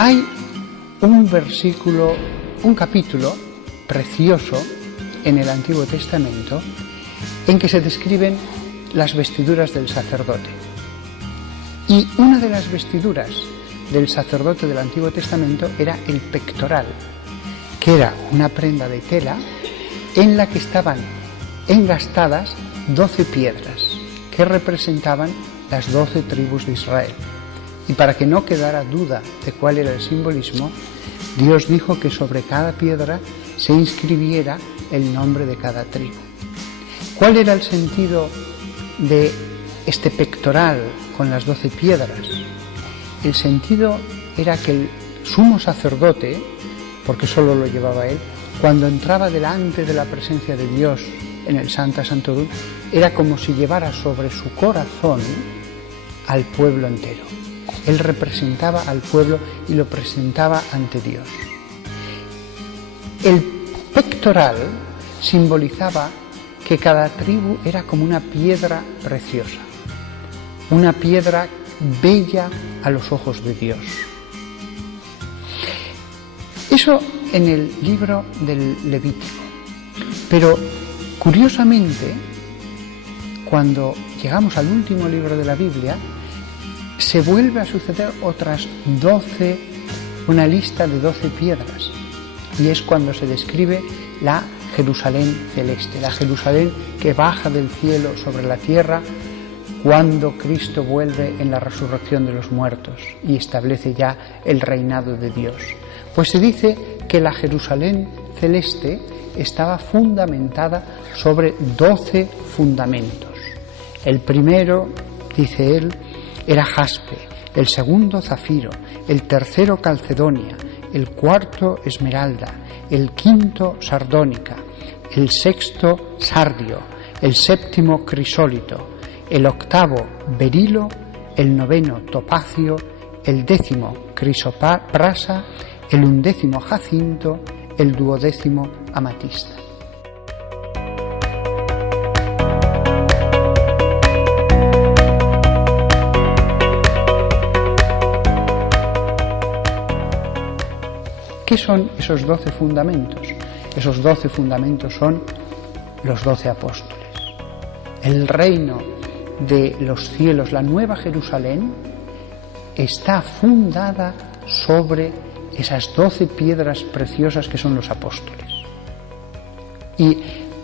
Hay un versículo, un capítulo precioso en el Antiguo Testamento en que se describen las vestiduras del sacerdote. Y una de las vestiduras del sacerdote del Antiguo Testamento era el pectoral, que era una prenda de tela en la que estaban engastadas 12 piedras que representaban las 12 tribus de Israel. Y para que no quedara duda de cuál era el simbolismo, Dios dijo que sobre cada piedra se inscribiera el nombre de cada tribu. ¿Cuál era el sentido de este pectoral con las 12 piedras? El sentido era que el sumo sacerdote, porque solo lo llevaba él, cuando entraba delante de la presencia de Dios en el Santa Santorum, era como si llevara sobre su corazón al pueblo entero. Él representaba al pueblo y lo presentaba ante Dios. El pectoral simbolizaba que cada tribu era como una piedra preciosa, una piedra bella a los ojos de Dios. Eso en el libro del Levítico. Pero curiosamente, cuando llegamos al último libro de la Biblia, se vuelve a suceder una lista de 12 piedras, y es cuando se describe la Jerusalén celeste, la Jerusalén que baja del cielo sobre la tierra cuando Cristo vuelve en la resurrección de los muertos y establece ya el reinado de Dios. Pues se dice que la Jerusalén celeste estaba fundamentada sobre 12 fundamentos. El primero, dice él, era jaspe, el segundo zafiro, el tercero calcedonia, el cuarto esmeralda, el quinto sardónica, el sexto sardio, el séptimo crisólito, el octavo berilo, el noveno topacio, el décimo crisoprasa, el undécimo jacinto, el duodécimo amatista. ¿Qué son esos 12 fundamentos? Esos 12 fundamentos son los 12 apóstoles. El reino de los cielos, la Nueva Jerusalén, está fundada sobre esas 12 piedras preciosas que son los apóstoles. Y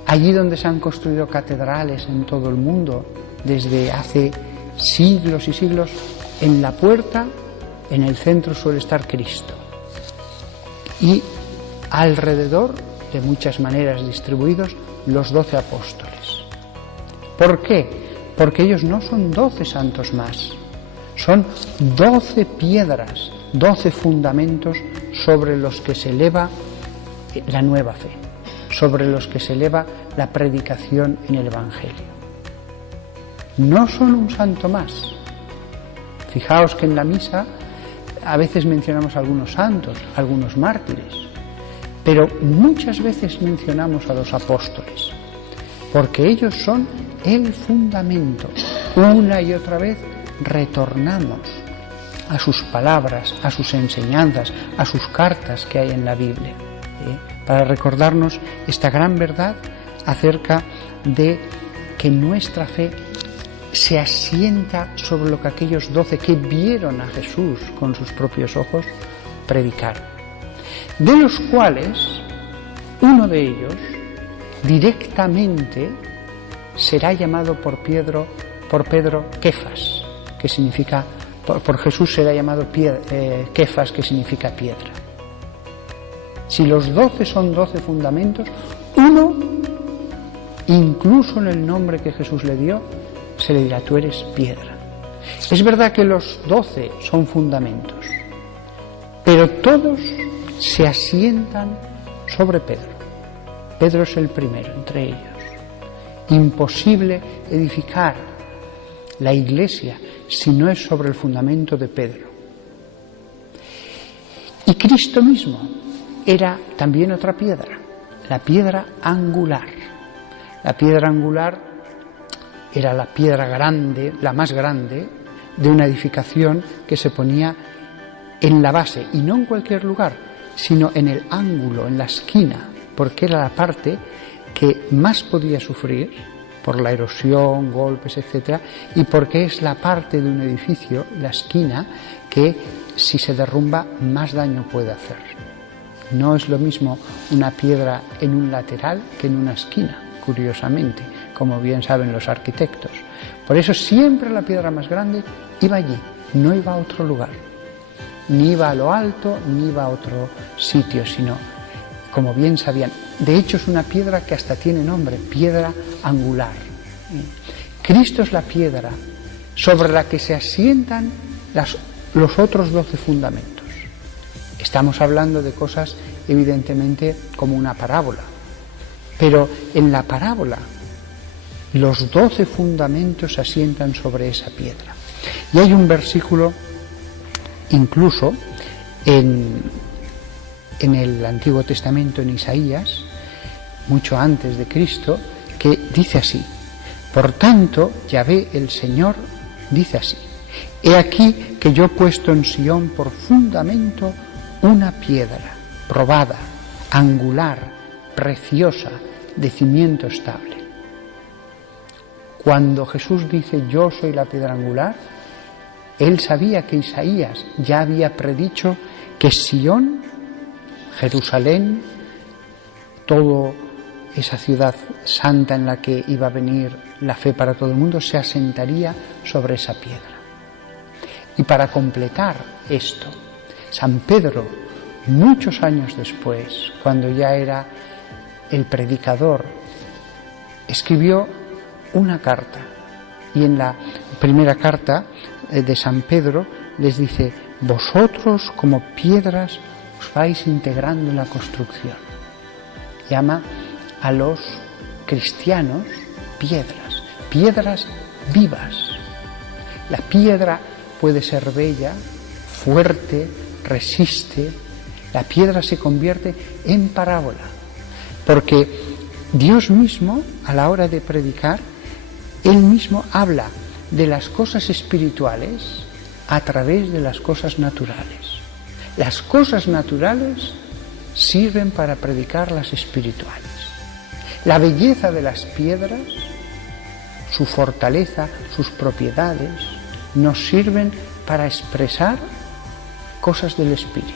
allí donde se han construido catedrales en todo el mundo, desde hace siglos y siglos, en la puerta, en el centro suele estar Cristo. Y alrededor, de muchas maneras distribuidos, los 12 apóstoles. ¿Por qué? Porque ellos no son 12 santos más, son 12 piedras, 12 fundamentos sobre los que se eleva la nueva fe, sobre los que se eleva la predicación en el Evangelio. No son un santo más. Fijaos que en la misa a veces mencionamos a algunos santos, algunos mártires, pero muchas veces mencionamos a los apóstoles, porque ellos son el fundamento. Una y otra vez retornamos a sus palabras, a sus enseñanzas, a sus cartas que hay en la Biblia, para recordarnos esta gran verdad acerca de que nuestra fe se asienta sobre lo que aquellos 12 que vieron a Jesús con sus propios ojos predicaron, de los cuales uno de ellos directamente será llamado por Pedro Kefas, que significa, por Jesús será llamado Kefas, que significa piedra. Si los 12 son 12 fundamentos, uno, incluso en el nombre que Jesús le dio, se le dirá: tú eres piedra. Es verdad que los 12 son fundamentos, pero todos se asientan sobre Pedro. Pedro es el primero entre ellos. Imposible edificar la iglesia si no es sobre el fundamento de Pedro. Y Cristo mismo era también otra piedra, la piedra angular. La piedra angular era la piedra grande, la más grande, de una edificación que se ponía en la base, y no en cualquier lugar, sino en el ángulo, en la esquina, porque era la parte que más podía sufrir por la erosión, golpes, etc., y porque es la parte de un edificio, la esquina, que si se derrumba más daño puede hacer. No es lo mismo una piedra en un lateral que en una esquina, curiosamente, como bien saben los arquitectos. Por eso siempre la piedra más grande iba allí, no iba a otro lugar, ni iba a lo alto, ni iba a otro sitio, sino, como bien sabían, de hecho es una piedra que hasta tiene nombre, piedra angular. Cristo es la piedra sobre la que se asientan los otros 12 fundamentos. Estamos hablando de cosas evidentemente como una parábola, pero en la parábola los 12 fundamentos se asientan sobre esa piedra. Y hay un versículo incluso en el Antiguo Testamento, en Isaías, mucho antes de Cristo, que dice así: por tanto, Yahvé el Señor dice así: he aquí que yo he puesto en Sión por fundamento una piedra probada, angular, preciosa, de cimiento estable. Cuando Jesús dice yo soy la piedra angular, él sabía que Isaías ya había predicho que Sión, Jerusalén, toda esa ciudad santa en la que iba a venir la fe para todo el mundo, se asentaría sobre esa piedra. Y para completar esto, San Pedro, muchos años después, cuando ya era el predicador, escribió una carta, y en la primera carta de San Pedro les dice: vosotros como piedras os vais integrando en la construcción. Llama a los cristianos piedras vivas. La piedra puede ser bella, fuerte, resiste. La piedra se convierte en parábola, porque Dios mismo, a la hora de predicar, Él mismo habla de las cosas espirituales a través de las cosas naturales. Las cosas naturales sirven para predicar las espirituales. La belleza de las piedras, su fortaleza, sus propiedades, nos sirven para expresar cosas del espíritu.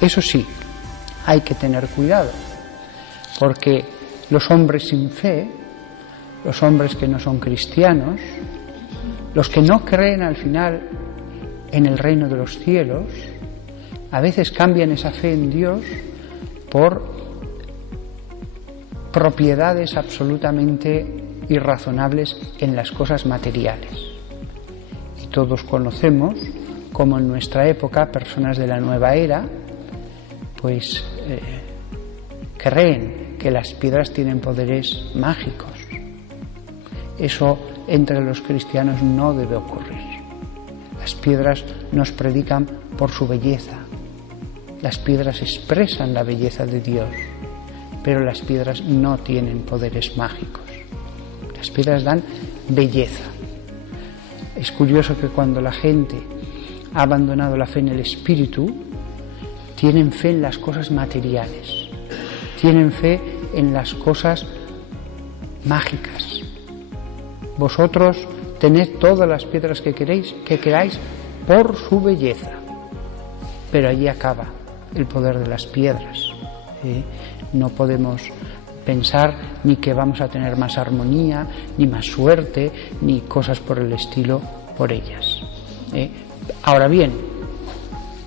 Eso sí, hay que tener cuidado, porque los hombres sin fe, los hombres que no son cristianos, los que no creen al final en el reino de los cielos, a veces cambian esa fe en Dios por propiedades absolutamente irrazonables en las cosas materiales. Y todos conocemos cómo en nuestra época personas de la nueva era pues creen que las piedras tienen poderes mágicos. Eso entre los cristianos no debe ocurrir. Las piedras nos predican por su belleza. Las piedras expresan la belleza de Dios, pero las piedras no tienen poderes mágicos. Las piedras dan belleza. Es curioso que cuando la gente ha abandonado la fe en el espíritu, tienen fe en las cosas materiales, tienen fe en las cosas mágicas. Vosotros tened todas las piedras que queráis por su belleza, pero allí acaba el poder de las piedras. No podemos pensar ni que vamos a tener más armonía, ni más suerte, ni cosas por el estilo por ellas. Ahora bien,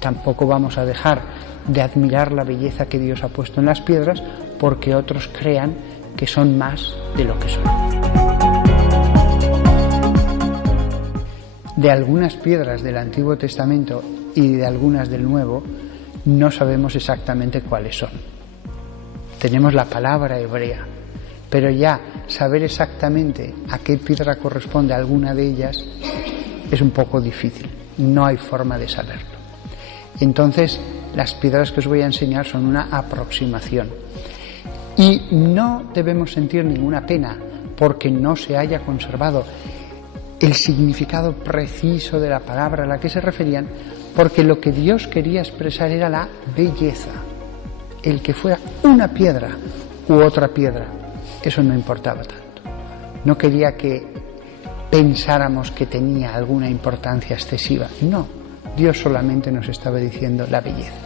tampoco vamos a dejar de admirar la belleza que Dios ha puesto en las piedras porque otros crean que son más de lo que son. De algunas piedras del Antiguo Testamento y de algunas del Nuevo no sabemos exactamente cuáles son. Tenemos la palabra hebrea, pero ya saber exactamente a qué piedra corresponde alguna de ellas es un poco difícil, no hay forma de saberlo. Entonces, las piedras que os voy a enseñar son una aproximación. Y no debemos sentir ninguna pena porque no se haya conservado el significado preciso de la palabra a la que se referían, porque lo que Dios quería expresar era la belleza. El que fuera una piedra u otra piedra, eso no importaba tanto. No quería que pensáramos que tenía alguna importancia excesiva. No, Dios solamente nos estaba diciendo la belleza.